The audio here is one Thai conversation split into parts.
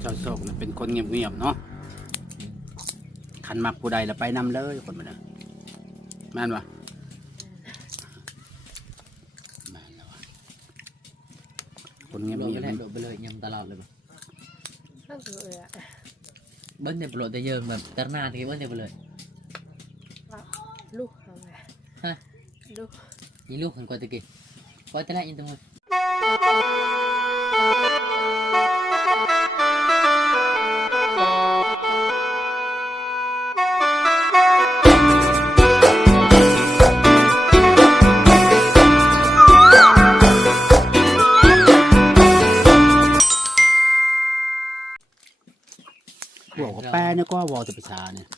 เจ้าโชคน่ะเป็นคนเงียบๆเนาะขันมักผู้ใดแล้วไปนำเลยคนมันนะแม่นวะแม่นแล้ววะคนเงียบโหลดๆไปเลยโหลดไปเลยยำตลอดเลยบ่นั่นคือเออเบิ้ลเนี่ยโหลดแต่เยิงแบบตะหนาที่เบิ้ลเนี่ยไปเลยลูกเอาไงฮะลูกมีลูกคนกว่าตะกี้กว่าแต่ละอินตะมุน วอจะไปชาเนี่ย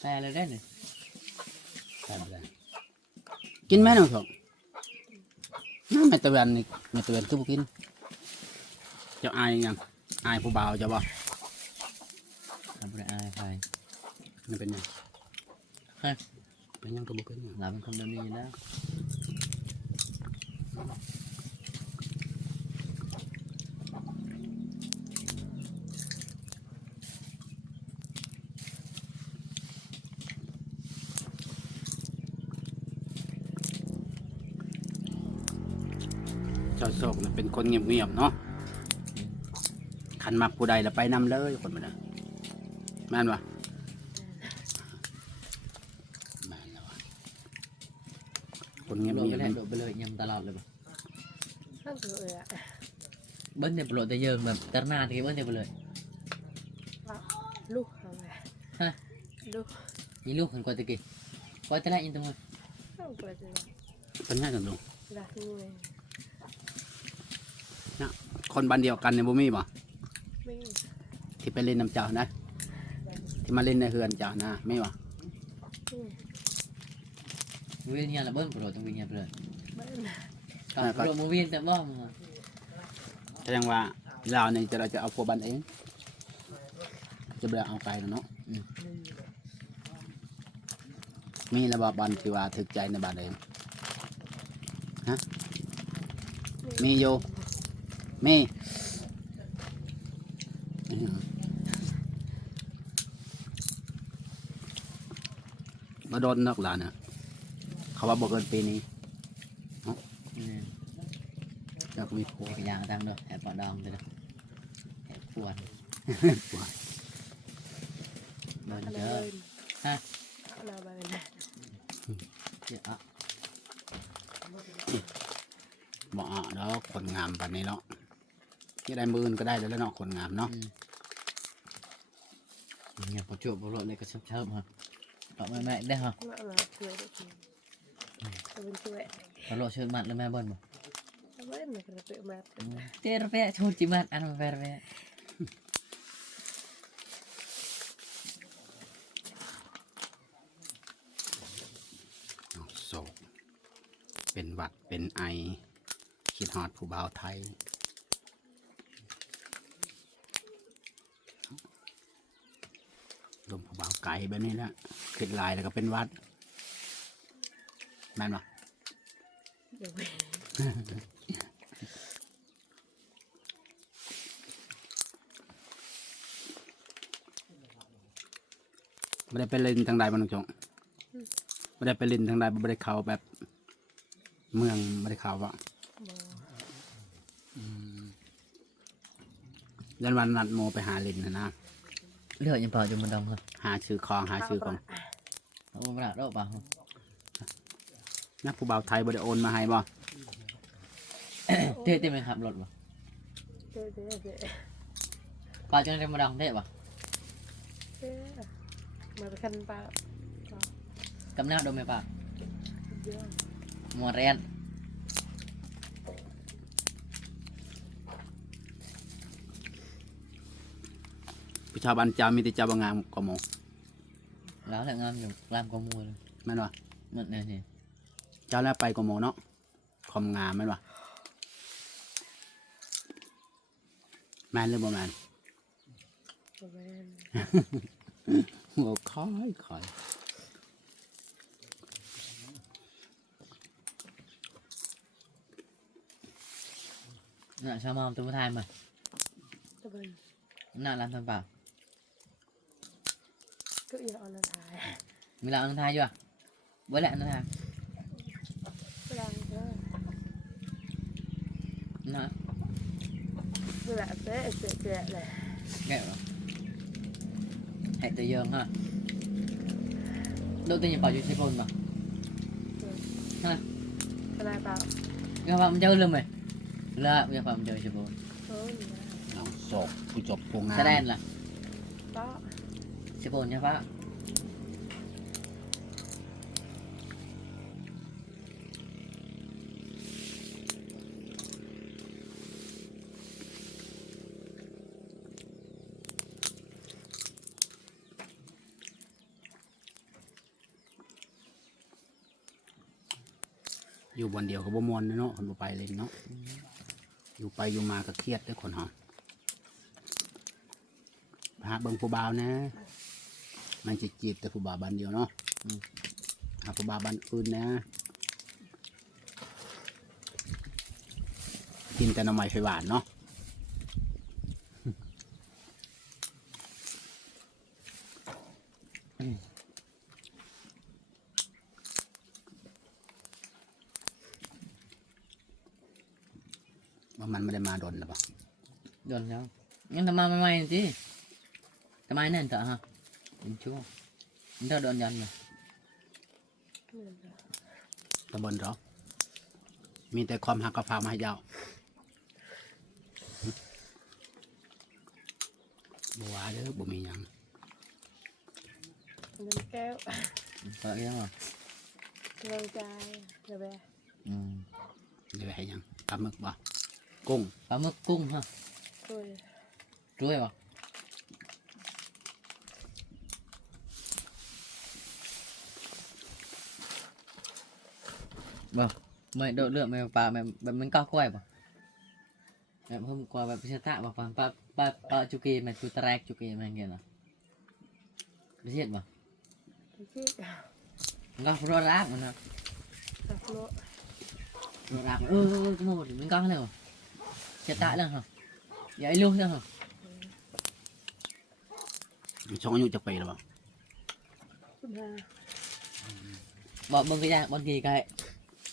แปลเลยได้เนี่ยแปรบ่ได้กินไหมน้องโชคน้ำไม่ตะเวนนี่ไม่ตะเวนคือบ่กินเจ้าอายยังอายผู้บ่าวเจ้าบ่ทำไปอายใครมันเป็นยังฮะเป็นยังก็บ่เป็นหยังเราเป็นคนเดิมนี้อยู่แล้ว โชคน่ะเป็นคนเงียบๆเนาะขันมักผู้ใดแล้วไปนำเลยคนมันนะแม่นวะแม่นแล้ววะคนเงียบโหลดไปเลยๆโหลดไปเลยยำตลอดเลยบ่นั่นคือเออเบิ้ลเนี่ยโหลดแต่เยิงแบบตะหนาที่เบิ้ลเนี่ยไปเลยลูกเอาไงฮะลูกมีลูกคนกว่าตะกี้กว่าแต่ละอินตะมุนนั่นคือเออเป็นยังกันดูรักงูเลย คนบ้านเดียวกันในบ่มีบ่ไม่ที่ไปเล่นน้ำเจ้านะ ที่มาเล่นในเฮือนเจ้านะไม่บ่ไม่วิ่งเนี่ยละเบิ้ลโหลดต้องวิ่งเนี่ยไปเลยบ้านกับโหลดมาวิ่งแต่บ้องแสดงว่าเราเนี่ยจะเราจะเอาพวกบ้านเอง จะไปเอาไกลแล้วเนาะมีระบาบันที่ว่าถึกใจในบ้านเองฮะมีอยู่ มีมาโดนนักหลานเนี่ยเขาว่าบอกเกินปีนี้อยากมีผัวพยายามตั้งด้วยแอบปอดองเลยนะแอบปวดผัวเบิ้ลอะไรเด้อเลยฮะอะไรบ้างเดี๋ยวอะบอกอะแล้วคนงามปานนี้เนาะ ที่ได้มืออนก็ได้แล้วเนาะคนงามเนาะเนี่ยพอจุบโหลดเลยก็เชิบเชิบฮะเอาแม่แม่ได้ฮะนั่นแหละช่วยได้จริงจะเป็นช่วยพอโหลดเชิญมัดเลยแม่เบิ้ลบ่ไม่เนี่ยกระเตะมาเจอร์เปะชูจิมัดอันมาเปรเปะโศกเป็นหวัดเป็นไอ คิดฮอดผู้บ่าวไทย ลมผู้บ่าวไก่แบบนี้แหละขึ้นลายแล้วก็เป็นวัดแม่นปะเดี๋ยวไม่ได้ไปเล่นทางใดบ้างจงไม่ได้ไปเล่นทางใดไม่ได้เขาแบบ เมืองไม่ได้เขาวะยันวันนัดโมไปหาเล่นนะนะ เลือดยังเปล่าอยู่มันดำครับหาชื่อคลองหาชื่อของเอาปลาโรคเปล่านักผู้บ่าวไทยบริโอนมาให้บ่เท่เต็มไหมครับรถบ่เจ๊เจ๊เจ๊ปลาจังได้มาดำเท่ปะเจ๊มาเป็นคันปลากำน้ำโดนไหมปลาเยอะมัวแรน ผู้ชาวบ้านเจ้ามีแต่เจ้าบางงามกว่าหมแล้วแหละงามอยู่รามกว่ามัวเลยแม่นวะหมดเนี่ยนี่เจ้าแล้วไปกว่าหมเนาะความงามแม่นวะแม่นหรือบ่แม่น ประมาณโอ้คอยคอยน่ะชาวมอมตัวไทยมาตะบันน่ารักทั้งเปล่า cứ yên ổn là thái มีเราอันทายอยู่อ่ะเว้ยแหละอันทาย cứ làm thế นะ cứ lại thế sẽ sẽ này แก่หรอให้ตัวเยิงฮะโดนตัวยังเป่าอยู่ใช่ปนป่ะ cái này bảo ยังเป่ามันเจอเรื่องไหมละยัง ใช่ปนใช่ปะอยู่บนเดียวกับบ่มวนเนาะคนบ่ไปเลยเนาะอยู่ไปอยู่มาก็เครียดด้อคนเฮาหาเบิ่งผู้บ่าวนะ มันจะจีบแต่ผู้บ่าวบ้านเดียวเนาะอืมหาผู้บ่าวบ้านอื่นนะ กินแต่หน้ำไม้ไฟหวานเนาะว่ามันไม่ได้มาดนหรือเปล่าโดนแล้วงั้นทำไมไม่ไม่สิทำไมนั่นต่อฮะ เป็นชั่วมันเท่าโดนยันเลยตำบลเหรอ มีแต่ความหักกระพากมาให้เจ้าบัวาเด้อบ่มีหยัง nhân kéo เปิดยังอะ nhân trai rồi bé อืมเดี๋ยวให้หยังปลาหมึกบ่กุ้งปลาหมึกกุ้งฮะ rồi รวยป่ะบ่ไม่โดดเลือดไม่ปลาไม่แบบมันก้าวกล้วยป่ะแบบเพิ่มกว่าแบบพิซซ่าป่ะปลาปลาปลาปลาจุกีมันจุตรกจุกีมั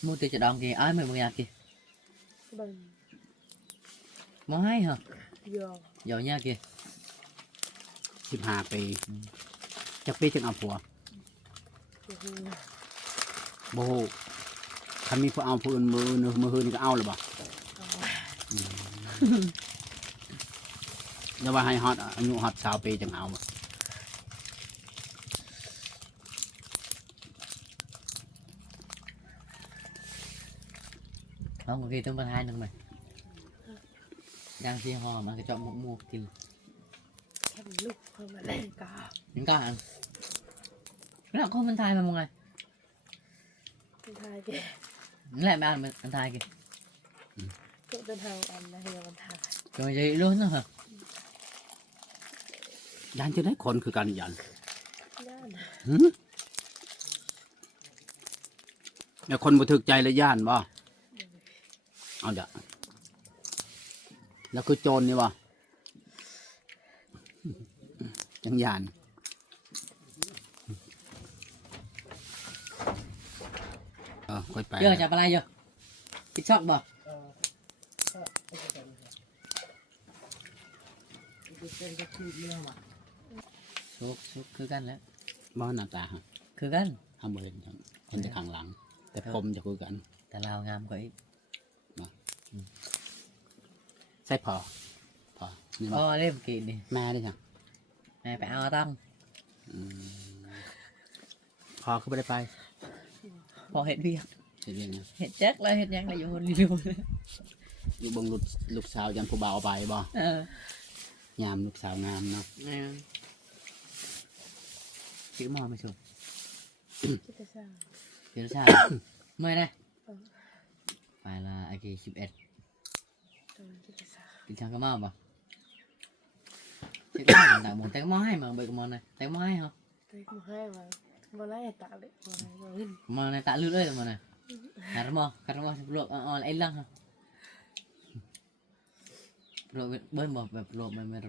นเงี้ยนะไม่ใช่ป่ะ cái chiếc มันก็รอรักมันนะ cặp lụa รอรักเออเออจะหมดมันก็เลยป่ะจะตายแล้วเหรออย่าไอ้ลูกแล้วเหรอช่องอายุจะไปหรือเปล่า ha ปีถึงเอาผัว thì โบฮูคันมีผู้เอาผู้อื่นมือนึมือฮือนี่ก็เอาหรือเปล่าอย่าว่าให้ฮอตอายุฮอตสาวปีจังเอาบ่ không có khi tôi bắt hai nữa mày đang chia hò mà cái chọn một mua thì em lúc không mà lên cả những con ăn cái nào không bên thai mà mọi người hai kìa nó lại ba mình bên thai kìa tụ tên hàng ăn là hiểu ăn thang rồi gì luôn nữa hả ยันจะได้คนคือกันยัน nhá หึแล้วคนบ่ถึกใจและย่านบ่ เอาเด้อแล้วคือโจรนี่บ่จังย่านเออค่อยไป chưa chả phải chưa cái chót bò xuống xuống cứ gan đấy บ่หน้าตาฮะ cứ gan ทำบ่เห็นครับเห็นแต่ข้างหลัง แต่ผมจะคุยกัน แต่ลาวงามกว่าอีก ใช่พอพอนี่พบ่อเล่มกินดิแม่ได้จังแม่ไปเอาตั้งอืมพอคือไม่ได้ไปพอเห็ดเวียกเสียเรื่องนะเห็ดแจ๊กเลยเห็ดหยังเลยอยู่คนเดียวเลยอยู่เบงลูกลูกสาวยันผู้บ่าวเอาไปบ่เออยามลูกสาวงามเนาะแม่ chữ mò mày xuống chứ tại sao chữ sao mời đây Ừ. phải là ai kia chụp ẹt rồi chứ tại sao kinh sang cái mò mà chữ mò là một tay mò hai mà bởi cái mò này tay mò hai không tôi cũng hai mà mà lấy tạo đấy mà hai rồi mò này tạ lưỡi đây là mò này cắt mò cắt mò chụp luộc ờ ờ lại lăng hả โลดเบิ้ลบอกแบบโลดมันเป็นเ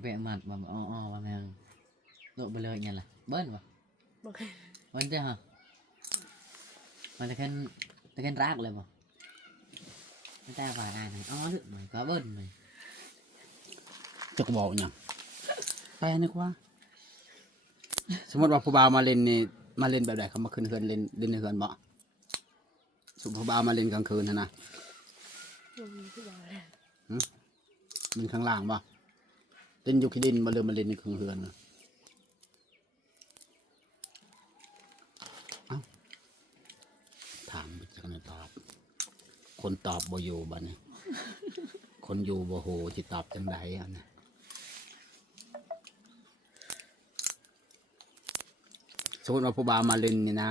ปะหมัดแบบอ๋ออ๋อว่าแม่งโลดไปเลยอย่างไรเบิ้ลวะบอกมันจะฮะมันจะแค่จะแค่รากเลยบ่ไม่ได้ฝ่ายอ่านอ๋อดึกหน่อยก็เบิ้ลหน่อย จะกบอกอหย่างไปนึกว่า สมมติว่าผู้บ่าวมาเล่นนี่มาเล่นแบบใดเขามาขึ้นเฮือนเล่นเล่นในเฮือนบ่สมมุติผู้บ่าวมาเล่นกลางคืนนะนะมันมีที่บอกเลยเล่นข้างล่างบ่เล่นอยู่ขี้ดินมาเริ่มมาเล่นในเครื่องเฮือนน่ะเอ้าถามบ่จักได้ตอบ คนตอบบ่อยู่บัดนี้คนอยู่บ่โหสิตอบจังไดอันนะ สมมติว่าผู้บ่าวมาเล่นนี่นะ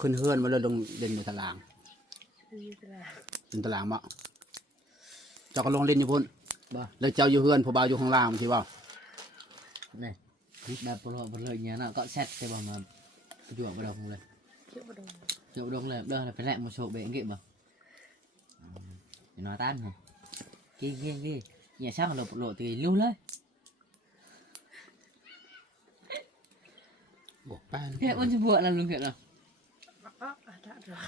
ขึ้นเฮือนมาเลยลงเล่นในตารางเล่นตารางบ่เจ้าก็ลงเล่นอยู่พุ่นบ่แล้วเจ้าอยู่เฮือนผู้บ่าวอยู่ข้างล่างมันสิว่านี่แบบโปรโปรเลยอย่างเงี้ยนะก็แซดไปบอกมาจวบไปดงเลยเชื่บ่ดงเลยเดินไปแลกมาโชว์เบงเก็บบ่อย่าน้อยต้านเหรอกี้กี้กี้อย่าช่างหลโหลบตีรู้เลย บอกแป้นแค่อ้วนจะบวชแล้วลุงเกิดเหรออ๋ออ๋อได้หรอ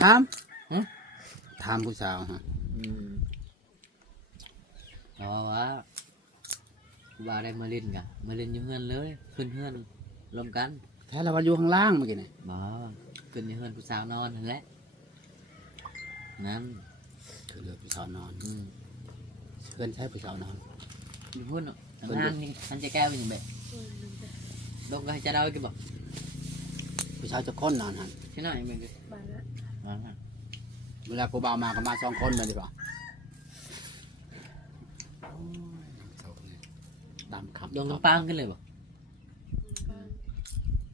ถามถามผู้สาวฮะอืมเพราะว่าว่าได้มาเล่นกันมาเล่นอยุ่งเงินเลยขึ้นเฮือน รวมกันแท้แล้วว่าอยู่ข้างล่างเมื่อกี้นี่บ่ขึ้นในเฮือนผู้สาวนอนนั่นแหละนั้นคือเลือกผู้สาวนอนอืมเพื่อนใช้ผู้สาวนอน อยู่พุ่นอะทางห้างนี่มันจะแก้วเป็นยังไงมันมีแต่ดงก็ให้จะเดากี่บอกผู้ชายจะค้นนอนหันใช่หน่อยมึงดิบ้านละมาฮะเวลาผู้บ่าวมาก็มาสองคนเลยดีกว่าดำคำดงน้ำปังขึ้นเลยบ่บ้าน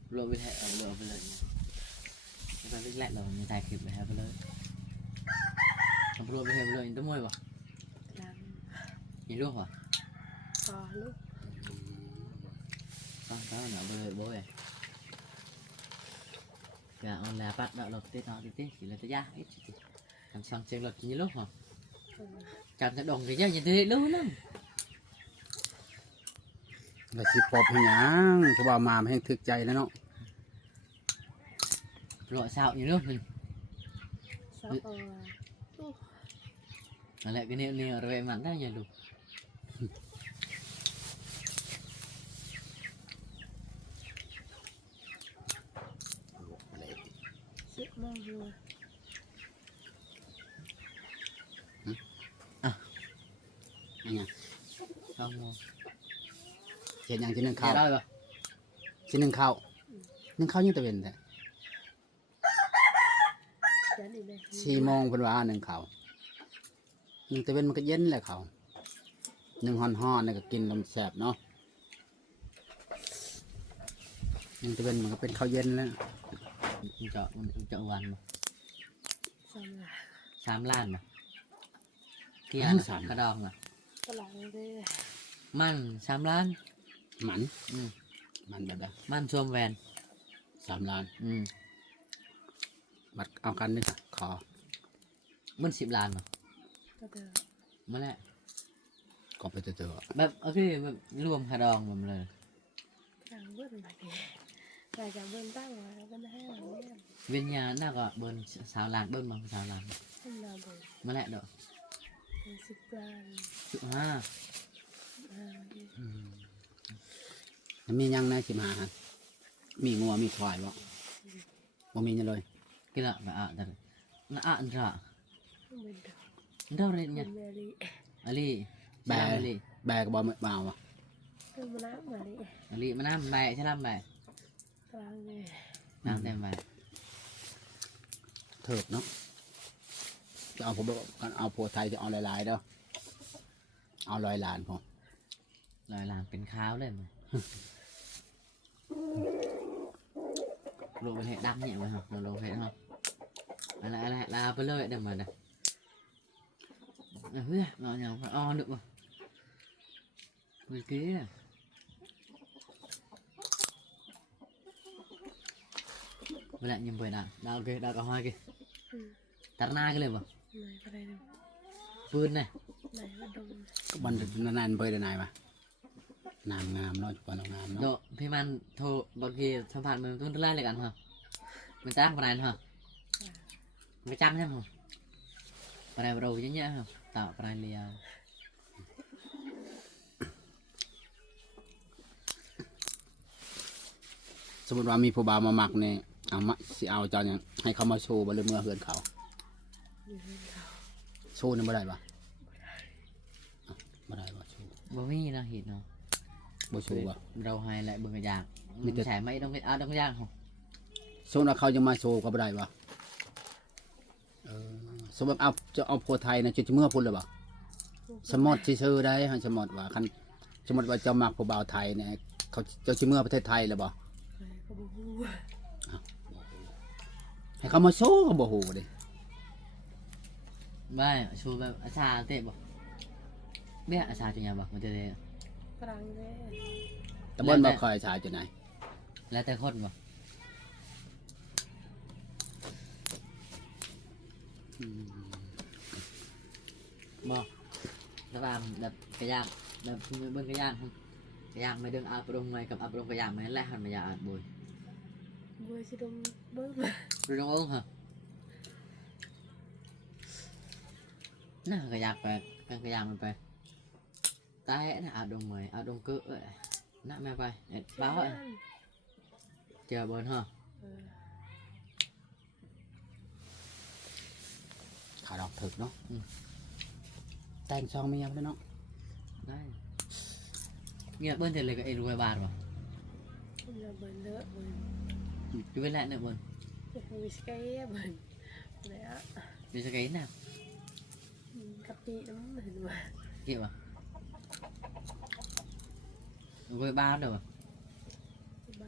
luôn với hệ ờ, ở lộ với lời chúng ta biết lại là người ta kịp với hệ với lời. Luôn lộ với hệ với lời tấm môi vào. Nhìn luôn hả? Ờ lúc. con đó là bơi bố à cả on là bắt đạo lộc tết đó thì tết chỉ là tết ra ít làm xong xem luật như lúc hả? Chạm sẽ đồng thì nhau nhìn thế luôn lắm. แล้วสิปอบให้หยังผู้บ่าวมาให้ถึกใจแล้วเนาะ loại xạo như lúc mình สาวเออลูก mà lại cái niệm niệm rồi mặn ra nhà lục อะไรสิบโมงอยู่อันเนี้ย không mua เห็นหยังที่นึ่งข้าว nhà đâu rồi ที่นึ่งข้าวนึ่งข้าวยังตะเวนแต่ยันอีกเลยสี่โมงเป็นว่าหนึ่งข้าวหนึ่งตะเวนมันก็เย็นแหละข้าวหนึ่งห่อนห่อนนี่ก็กินลมแสบเนาะหนึ่งตะเวนมันก็เป็นข้าวเย็นแล้ว mình chọn mình chọn hoàn mà สามหลัง xám lan mà kia Ám là xám. cái đòn à ตลาดเลย man xám lan หมัน ừ. มันแบบใด man xuông vèn สามล้าน ừ. บัตรเอากันนี่ค่ะขอ mình xịp lan mà ก็เดิน mới lại ก็ไปเจอแบบโอเคแบบรวมคาดองแบบเลยทางเบิ้ลไปรายการเบิ้ลตั้งไว้ก็ได้ให้เราเนี่ยเวียนยาน่าก็เบิ้ลสาวลานเบิ้ลมาสาวลานให้เราเบิ้ลมาแล้วเด้อเป็นสิบล้านสิบห้า อ่ามันมี หยังในสิมาฮะมีงัวมีควายบ่บ่มีหยังเลยกี่ละแบบอะแต่ละอะอันละเป็นดอกอันเท่าไรเป็เนี่ยนเมลีอาลีแบใช่ร์อาลีแบกบ่มาเอาอะเป็นมะนาวมาลีอาลีมาน้ำใบใช่น้ำใบกลางเลยน้ำเต็มใบเถิดเนาะจะเอาผมกันเอาผัวไทยจะเอาหลายๆเด้อเอาร้อยล้านพอลอยลาน เป็นข้าวเลยมั้ยโลเป็นเห็ดดำเนี่ยมั้ยฮะโลเป็นฮะอะไรอะไรลาไปเลยเดี๋ยวมา เด้อ à hứa ngọ nhau phải on được mà người kia với lại nhìn bưởi đạn đào kia đào cả hoa kia อืม tạt na cái này mà ไหนก็ได้ดู vươn này ไหนก็ดมก็มันนานๆไปได้นายมาน้ำงามเนาะจุกวันเอางามเนาะ độ khi man thô bậc kia tham phạt mình tuân lai lại กัน hả mình trang vào này hả cái trang nhá hả vào này vào đầu chứ nhá hả tạo vào này liền สมมติว่ามีผู้บ่าวมาหมักเนี่ยเอามาสิเอาเจ้าเนี่ยให้เขามาโชว์บ่หรือเมื่อเฮือนเขาอยู่เพื่อนเขาโชว์นี่บ่ได้ปะอะบ่ได้ปะโชว์ bố mi nó hít nó บ่โชว์ปะ đầu hai lại bưng cái dạng Mình mình tự- chảy mấy đông cái à đông cái dạng không สมมติว่าเขาจะมาโชว์ก็บ่ได้ปะเออสมมติเอาจะเอาผัวไทยนะจะจะเมื่อพุ่นเลยปะสมมติซื่อๆได้ฮะสมมติว่าคันสมมติว่าเจะมักผู้บ่าวไทยเนี่ยเขาเจะจะเมื่อประเทศไทยเลยปะไหนก็บ่ฮู้ให้เขามาโชว์ก็บ่ฮู้เด้ Bài, chú bài, à xa tệ bỏ Biết à xa cho nhà bảo, mà tệ tệ ฝรั่งแน่ แต่บ่นบ่ค่อยชายจะไหน Là tệ khôn bỏ อืม Bỏ Nó làm đập cái dạng, đập bên cái dạng không Cái dạng mày đừng áp rung mày cầm áp rung cái dạng mày lại hẳn mày dạng áp bùi บัวสิดมเบิ่งมา Rồi đúng không hả? Nó cái dạng phải, cái cái dạng mày phải Tay nó áp rung mày, áp rung cự vậy Nặng mày phải, báo vậy Chờ bồn hả? เออขาดอกถึกเนาะอืมแต่งซองมียังไปเนาะ Đấy Nghe bên thì là cái rùi bạt bỏ เราเบิ่นเลอะเบิ่น Chú bên lại nữa bồn จะให้วิสเก้เบิ่นเนี่ย Đi cho cái nào อืมกะปิน้ำเห็นว่า Kiểu à Rùi bạt đâu à บ้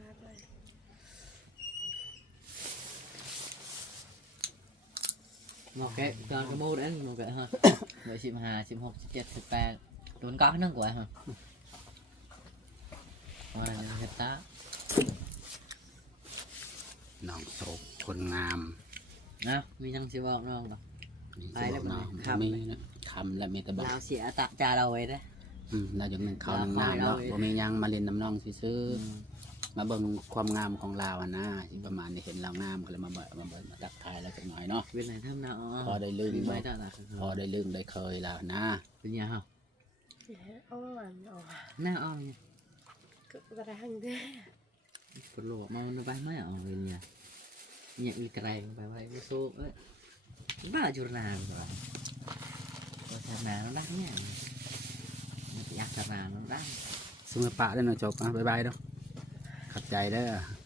าไป một cái còn cái mô đấy một cái ha vậy chìm hà chìm hộp chìm chết chìm ba đốn có nó của hả rồi là hết tá น้องโศกคนงาม nè mình đang chịu bọc đâu นี่ไปสิแล้วบอกเนาะมันคำมีนะคำและมีแต่บอก lao xỉa tạ trà đầu ấy đấy อืมเราอย่างหนึ่งเขาวหนึ่งลาน้ำฝ่ายเนาะเราเองบ่มีหยังมาเล่นน้ำน้องซื้อ ừ. ๆมาเบิ่งความงามของเราวอะนะที่ประมาณนี้เห็นเรางามก็เลยมาเบิ่งมาเบิ่งมาตักทายแล้วจักหน่อยเนาะ bên này thăm nào พอได้ลืม bên บ่ mấy tạ là พอได้ลืมได้เคยแล้วนะ bên nhà không เสียเอาอันออก nào ông nha ก็กระดังแน่ cái lỗ mà nó bay mấy ông bên nhà nhẹ như cái này bay bay vô số ấy rất là chua nàng rồi rồi thằng nào nó đắt nhá nó chỉ ăn thằng nào nó đắt สมปะได้หน่อยจบนะบ๊ายบายเด้อขับใจเด้อ